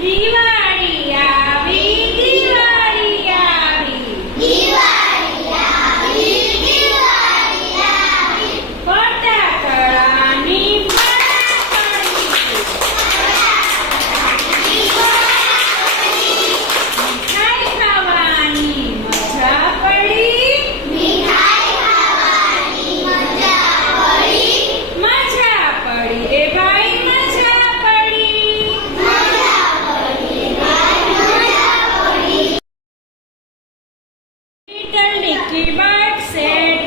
一姨们 little Nicky bird said,